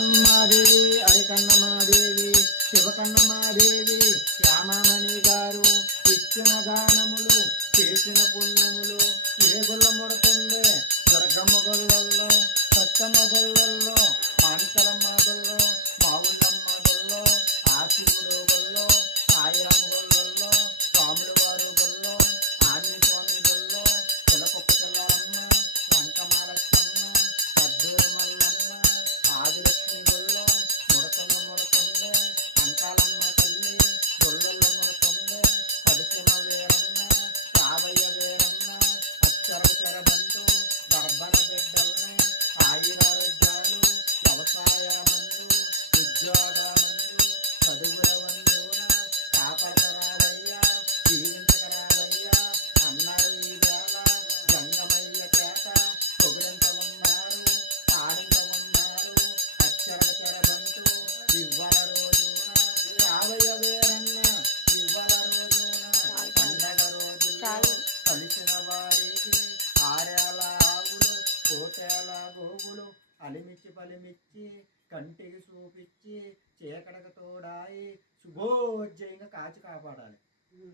మాదేవి హరికన్నమాదేవి శివకన్నమాదేవి శ్యామమణి గారు ఇచ్చిన దానములు చేసిన పుణ్యములు ఏ గుళ్ళ ముడుతుంది దుర్గమ్మ గుళ్ళల్లో సత్తమ్మ గుళ్ళల్లో మాణికలమ్మ గుళ్ళో మావుళ్ళమ్మ గుళ్ళో ఆశివుడు గుళ్ళో సాయిరామ గుళ్ళల్లో రాముడు వారు గుళ్ళో ఆంజనేయ స్వామి గుళ్ళో చిలకొప్ప చెల్లారమ్మ లంకమాలక్ష్మమ్మ సద్దూరు మల్లమ్మ ఆదిలక్ష్మి గుళ్ళో ముడుతుంది అంకాలమ్మ తల్లి గుళ్ళల్లో ముడుతుంది పడిసిన వేరన్న రావయ్య వేరన్న అక్షరపు తెరబంటు గర్భణ బిడ్డల్ని ఆయురారోగ్యాలు వ్యవసాయమందు ఉద్యోగమందు చదువుల వందున కాపాడతరాలయ్యా జీవించకరాలయ్యా అన్నారు ఈ వేళ జంగమయ్య చేత పొగుడంత ఉన్నారు పాడంత ఉన్నారు అక్షరపు తెరబంటు ఇవ్వల రోజున రావయ్య వేరన్న ఇవ్వల రోజున పండగ రోజుల్లో కలిసిన వారికి ఆరేల ఆవులు కోటేల గోవులు అలిమిచ్చి పలిమిచ్చి కంటికి చూపించి చీకటికి తోడాయి శుభోజ్జయంగా కాచి కాపాడాలి.